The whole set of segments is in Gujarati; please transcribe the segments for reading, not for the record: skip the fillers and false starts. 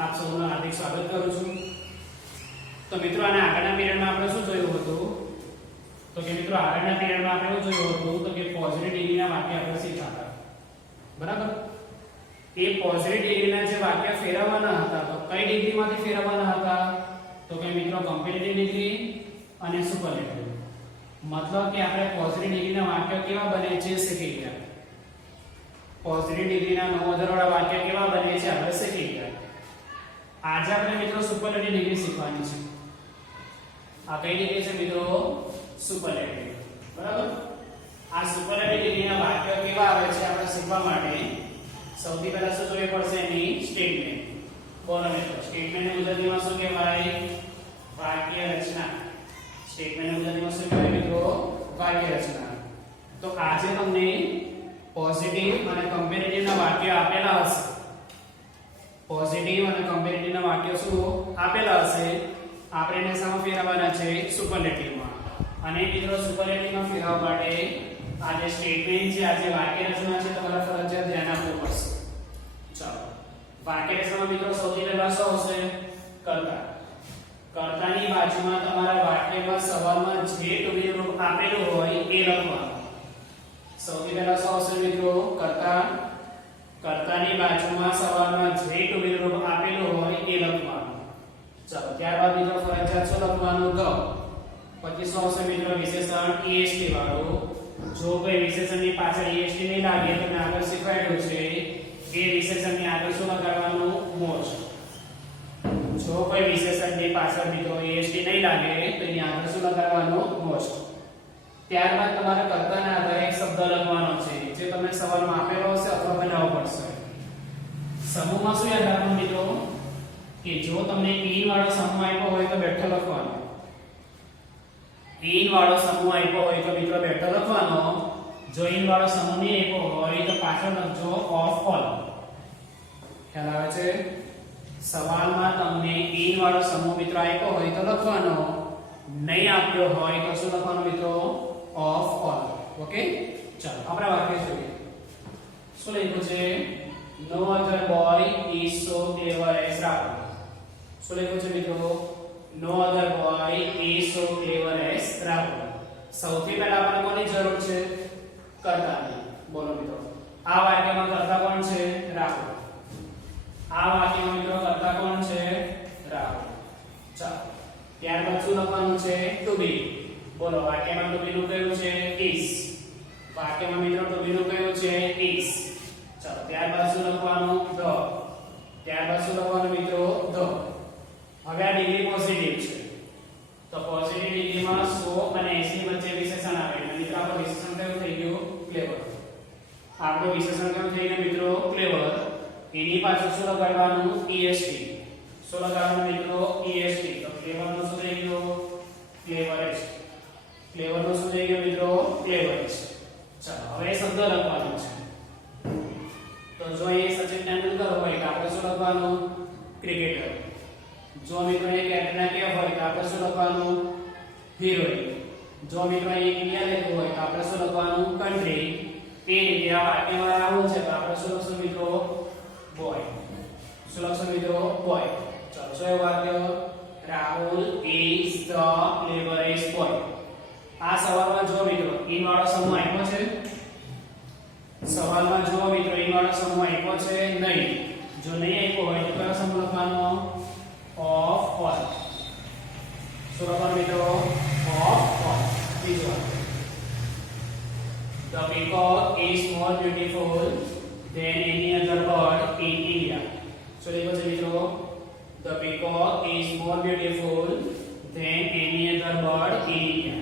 આપ સૌનું હાર્દિક સ્વાગત કરું છું। તો મિત્રો આના આગળના પીરિયડમાં આપણે શું જોયું હતું? તો કે મિત્રો આગળના પીરિયડમાં આપણે શું જોયું હતું? તો કે પોઝિટિવ ડિગ્રીના વાક્ય આપણે શીખ્યા હતા, બરાબર? એ પોઝિટિવ ડિગ્રીના જે વાક્ય ફેરવવાના હતા, તો કઈ ડિગ્રીમાંથી ફેરવવાના હતા? તો કે મિત્રો કમ્પેરેટિવ ડિગ્રી અને સુપરલેટિવ। मतलब कि આપણે પોઝિટિવ ડિગ્રીના વાક્ય કેવા બને છે શીખી ગયા। પોઝિટિવ ડિગ્રીના નોંધવાળા વાક્ય કેવા બને છે આપણે શીખી ગયા। આજે આપણે મિત્રો સુપરલેટિવ ડિગ્રી શીખવાની છે। આ કઈ ડિગ્રી છે મિત્રો? સુપરલેટિવ, બરાબર? આ સુપરલેટિવ ડિગ્રીના વાક્ય કેવા આવે છે આપણે શીખવા માટે સૌથી પહેલા શું જોઈએ પડશે? એની સ્ટેટમેન્ટ। બોલો મિત્રો, સ્ટેટમેન્ટને ગુજરાતીમાં શું કહેવાય? વાક્ય રચના। સ્ટેટમેન્ટ ગુજરાતીમાં શું કહેવાય મિત્રો? વાક્ય રચના। તો આજે તમને પોઝિટિવ અને કમ્પેરેટિવ ના વાક્ય આપેલા હશે। પોઝિટિવ અને કમ્પેરેટિવ ના વાક્ય શું આપેલા હશે? આપણે એને સામા ફેરવવાના છે? સુપરલેટિવમાં। અને મિત્રો સુપરલેટિવમાં ફેરવવા માટે આ જે સ્ટેટમેન્ટ છે, આ જે વાક્ય રચના છે, તમારે ફરજિયાત ધ્યાન આપવું પડશે। ચાલો, વાક્ય રચનામાં મિત્રો સૌથી પહેલા શું આવશે? કર્તા। કર્તાની બાજુમાં તમારા વાક્યમાં સવાલમાં જે ટુબી રૂપ આપેલું હોય એ લખવાનું। સૌથી પહેલા શું આવશે મિત્રો? કર્તા। કર્તાની બાજુમાં સવાલમાં જે ટુબી રૂપ આપેલું હોય એ લખવાનું। ચાલો, ત્યારબાદ મિત્રો ફરજિયાત શું લખવાનું? ધ। પછી શું આવશે મિત્રો? વિશેષણ est વાળું। જો કોઈ વિશેષણની પાછળ est નહીં લાગે તો મેં આગળ શીખવાડ્યું છે એ વિશેષણની આગળ શું લગાડવાનું? મોસ્ટ। જો કોઈ વિશેષણની પાછળ મિત્રો est નહીં લાગે તો એની આગળ શું લગાડવાનું? મોસ્ટ। ત્યારબાદ તમારે કર્તાના આધારે એક શબ્દ લખવાનો છે જે તમને સવાલમાં આપેલો હશે અથવા બનાવવો પડશે। સમૂહમાં શું યાદ રાખવાનું મિત્રો? કે જો તમને ઇન વાળો સમૂહ આપ્યો હોય તો બેઠો લખવાનો। ઇન વાળો સમૂહ આપ્યો હોય તો મિત્રો બેઠો લખવાનો। જો ઇન વાળો સમૂહ નહીં આપ્યો હોય તો પાછળ લખજો ઓફ ઓલ। ખ્યાલ આવે છે? સવાલમાં તમને ઇન વાળો સમૂહ મિત્રો આપ્યો હોય તો લખવાનો, નહીં આપ્યો હોય તો શું લખવાનું મિત્રો? Of all. ઓકે, ચાલો આપણા વાક્ય જોઈએ। શું લખ્યું છે? No other boy is so clever as Rahul. શું લખ્યું છે મિત્રો? No other boy is so clever as Rahul. સૌથી પહેલા આપણને કોની જરૂર છે? કર્તાની। બોલો મિત્રો, આ વાક્યમાં કર્તા કોણ છે? રાહુલ। આ વાક્યમાં મિત્રો કર્તા કોણ છે? રાહુલ। ચાલો, ત્યારબાદ શું લખવાનું છે? ટુ બી। બોલો, વાક્યમાં ટુ બી નું કયું છે? ઇઝ। વાક્યમાં મિત્રો ટુ બી નું કયું છે? ઇઝ। ચાલો, ત્યારબાદ શું લખવાનું? ધ। ત્યારબાદ શું લખવાનું મિત્રો? ધ। હવે આ ડિગ્રી પોઝિટિવ છે તો પોઝિટિવ ડિગ્રીમાં 100 અને 80 ની વચ્ચે વિશેષણ આવે એટલે મિત્રો આપણો વિશેષણ કયું થઈ ગયું? ક્લેવર। આપણો વિશેષણ કયું થઈ ગયું મિત્રો? ક્લેવર। એની પાછળ શું લગાડવાનું? est। શું લગાડવાનું મિત્રો? est। તો ક્લેવર નું શું થઈ ગયું? ક્લેવરેસ્ટ। ક્લેવર નું શું થઈ ગયું મિત્રો? ક્લેવરેસ્ટ। ચાલો, હવે શબ્દ લખવાનો છે। તો જો એ સચિન તેંડુલકર હોય તો આપણે શું લખવાનું? ક્રિકેટર। જો મિત્રો એ કેટરીના કૈફ હોય તો આપણે શું લખવાનું? હિરોઈન। જો મિત્રો એ ઇન્ડિયા લખ્યું હોય તો આપણે શું લખવાનું? કન્ટ્રી। એ રીતે આ વાક્યમાં રાહુલ છે તો આપણે શું લખશું મિત્રો? બોય। શું લખશું મિત્રો? બોય। ચાલો, શું એ વાક્ય? Rahul is the cleverest boy. આ સવાલમાં જો મિત્રો ઇન વાળો સમૂહ આપ્યો છે? સવાલમાં જો મિત્રો ઇન વાળો સમૂહ આપ્યો છે? નહીં। જો નહીં આપ્યો હોય તો કયો સમૂહ લખવાનો? Of all. શું લખવાનું મિત્રો? Of all. બીજો The peacock is more beautiful than any other bird in India। શું લખ્યું છે મિત્રો? The peacock is more beautiful than any other bird in India।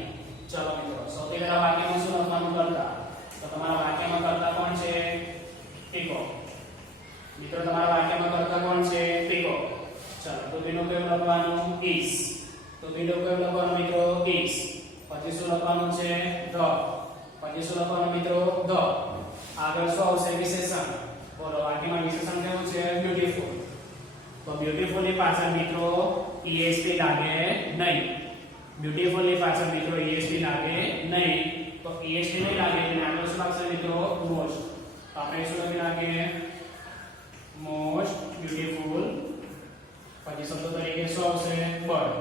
ચલો મિત્રો, સૌથી પહેલા વાક્યમાં શું લખવાનું? કર્તા। તો તમારા વાક્યમાં કર્તા કોણ છે? પીકોક। મિત્રો તમારા વાક્યમાં કર્તા કોણ છે? પીકોક। ચાલો, તો બીનું કયું લખવાનું? is। તો બીનું કયું લખવાનું મિત્રો? is। પછી શું લખવાનું છે? the। પછી શું લખવાનું મિત્રો? the। આગળ શું આવશે? વિશેષણ। બોલો, વાક્યમાં વિશેષણ કેવું છે? બ્યુટીફુલ। તો બ્યુટીફુલ ની પાછળ મિત્રો est લાગે નહીં। બ્યુટીફુલ ની પાછળ મિત્રો est લાગે નહીં। તો est નહીં લાગે એટલે આગળ શું લાગશે મિત્રો? મોસ્ટ। તો આપણે શું લખી નાખીએ? મોસ્ટ બ્યુટીફુલ શબ્દ તરીકે શું આવશે બોય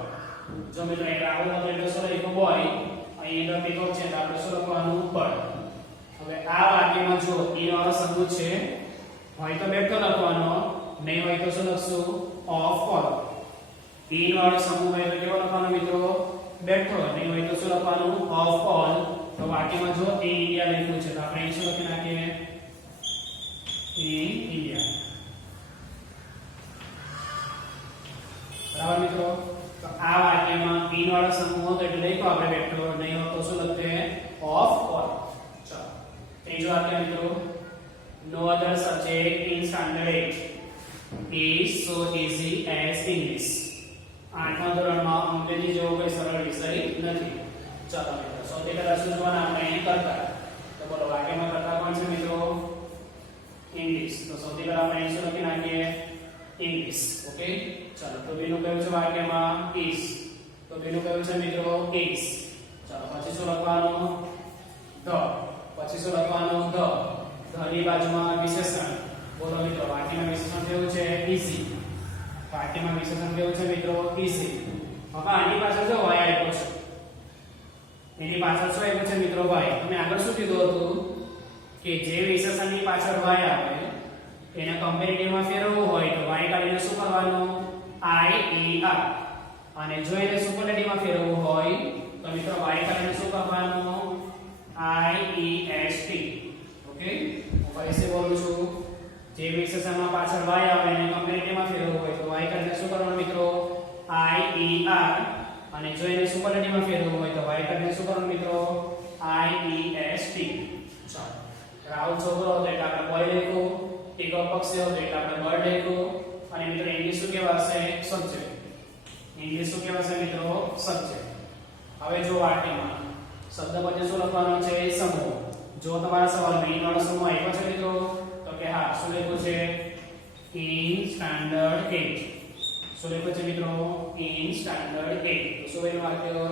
જો મિત્રો એ રાહુલ હતો એટલે શું લખ્યું બોય અહીં અંદર પીકોક છે તો આપણે શું લખવાનું બર્ડ હવે આ વાક્યમાં જો ઈ વાળો શબ્દ છે હોય તો બેઠો લખવાનો નહીં હોય તો શું લખશું ઓફ ઓલ ઈ વાળો સમૂહ હોય તો કેવો લખવાનો મિત્રો બેઠો નહીં હોય તો શું લખવાનું ઓફ ઓલ તો વાક્યમાં જો ઇન ઇન્ડિયા લખ્યું છે તો આપણે અહીં શું લખી નાખીએ ઇન ઇન્ડિયા બરાબર મિત્રો તો આ વાક્યમાં ઇન વાળો સમૂહ હતો એટલે લખ્યો આપણે બેઠો નહીં હોય તો શું લખીએ ઓફ ઓલ ચાલો ત્રીજો વાક્ય મિત્રો no other subject in standard 8 is so easy as English આઠમા ધોરણમાં અંગ્રેજી જેવો કોઈ સરળ વિષય નથી ચાલો મિત્રો સૌથી પહેલા શું જોવાના આપણે કરતા તો બોલો વાક્યમાં કરતા કોણ છે મિત્રો ઇંગ્લિશ તો સૌથી પહેલા આપણે શું લખી નાખીએ ઇંગ્લિશ ઓકે ચાલો તો બીનું કયું છે વાક્યમાં is તો બીનું કયું છે મિત્રો is ચાલો પછી શું લખવાનું the પછી શું લખવાનું the ની બાજુમાં વિશેષણ બોલો મિત્રો વાક્યમાં વિશેષણ કેવું છે easy વાક્યમાં વિશેષણ કેવું છે મિત્રો easy હવે આની પાછળ જો y આપ્યો છે એની પાછળ શું આપ્યું છે મિત્રો y તમે આગળ શું કીધું હતું કે જે વિશેષણની પાછળ y આવે એને કમ્પેરેટિવમાં ફેરવવું હોય તો y કાઢીને શું કરવાનું i e r અને જો એને સુપરલેટિવમાં ફેરવવું હોય તો મિત્રો y કાઢીને શું કરવાનું i e s t okay હું ફરીથી બોલું છું જે વિશેષણમાં પાછળ y આવે એને કમ્પેરેટિવમાં ફેરવવું હોય તો y કાઢીને શું કરવાનું મિત્રો i e r અને જો એને સુપરલેટિવમાં ફેરવવું હોય તો y કાઢીને શું કરવાનું મિત્રો i e s t ચાલો રાહુલ છોકરો હતો એટલે આપણે બોય લખ્યું ટીકો પક્ષી હતો એટલે આપણે બર્ડ લખ્યું અને મિત્રો ઇંગ્લિશ શું કહેવાશે સબ્જેક્ટ ઇંગ્લિશ શું કહેવાશે મિત્રો સબ્જેક્ટ હવે જો વાક્યમાં શબ્દ પછી શું લખવાનો છે સમૂહ જો તમારા સવાલમાં ઇન વાળો સમૂહ આપ્યો છે મિત્રો તો કે હા શું લખ્યું છે ઇન સ્ટાન્ડર્ડ 8 શું લખ્યું છે મિત્રો ઇન સ્ટાન્ડર્ડ 8 તો શું એનું વાક્ય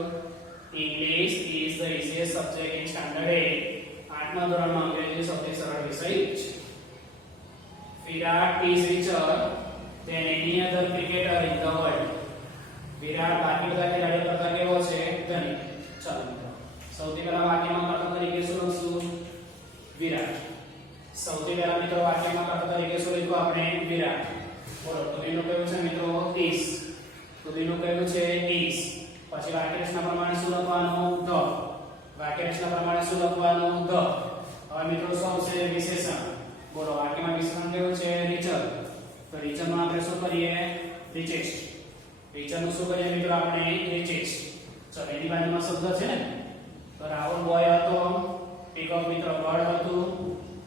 English is the easiest subject in standard 8 આઠમા ધોરણમાં અંગ્રેજી સૌથી સરળ વિષય છે Virat is richer than any other cricketer in the world Virat બાકી બધા ખેલાડીઓ કરતા કેવો છે ધનિક ચાલો મિત્રો સૌથી પહેલા વાક્યમાં કર્તા તરીકે શું લખશું વિરાટ સૌથી પહેલા મિત્રો વાક્યમાં કર્તા તરીકે શું લખ્યું આપણે વિરાટ બોલો તો એનું કયું છે મિત્રો is તો એનું કયું છે is પછી વાક્ય રચના પ્રમાણે શું લખવાનું the વાક્ય રચના પ્રમાણે શું લખવાનું the હવે મિત્રો શું આવશે વિશેષણ બોલો વાક્યમાં વિશેષણ કયું છે richer તો richer નું આપણે શું કરીએ richest richer નું શું કરીએ મિત્રો આપણે richest ચલો એની બાજુમાં શબ્દ છે ને તો રાહુલ બોય હતો પીકોક મિત્રો બર્ડ હતું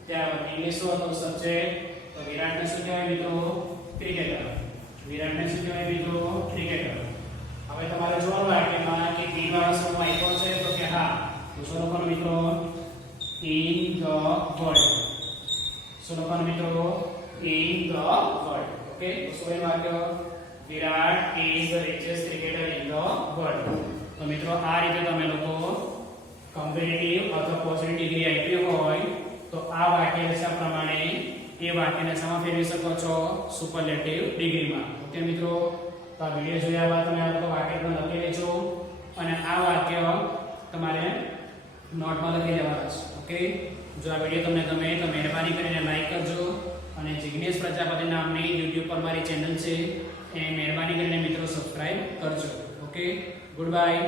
ત્યારબાદ ઇંગ્લિશ શું હતું સબ્જેક્ટ તો વિરાટને શું કહેવાય મિત્રો ક્રિકેટર વિરાટને શું કહેવાય મિત્રો ક્રિકેટર હવે તમારે જોવાનું વાક્યમાં કે ટી વાળો સમૂહ આપ્યો છે તો કે હા તો શું લખવાનું મિત્રો ઇન ધ વર્લ્ડ શું લખવાનું મિત્રો ઇન ધ વર્લ્ડ ઓકે તો શું એ વાક્ય Virat is the richest cricketer in the world તો મિત્રો આ રીતે તમે લોકો કમ્પેરેટિવ અથવા પોઝિટિવ ડિગ્રી આપી હોય તો આ વાક્ય રચના પ્રમાણે એ વાક્યને શેમાં ફેરવી શકો છો સુપરલેટિવ ડિગ્રીમાં ઓકે મિત્રો તો આ વિડિયો જોયા બાદ તમે આ લોકો વાક્ય પણ લખી લેજો અને આ વાક્ય તમારે નોટમાં લખી લેવાના છે ઓકે જો આ વિડિયો તમને ગમે તો મહેરબાની કરીને લાઈક કરજો અને જિગ્નેશ પ્રજાપતિ નામની YouTube પર મારી ચેનલ છે એ મહેરબાની કરીને મિત્રો સબસ્ક્રાઇબ કરજો ઓકે ગુડ બાય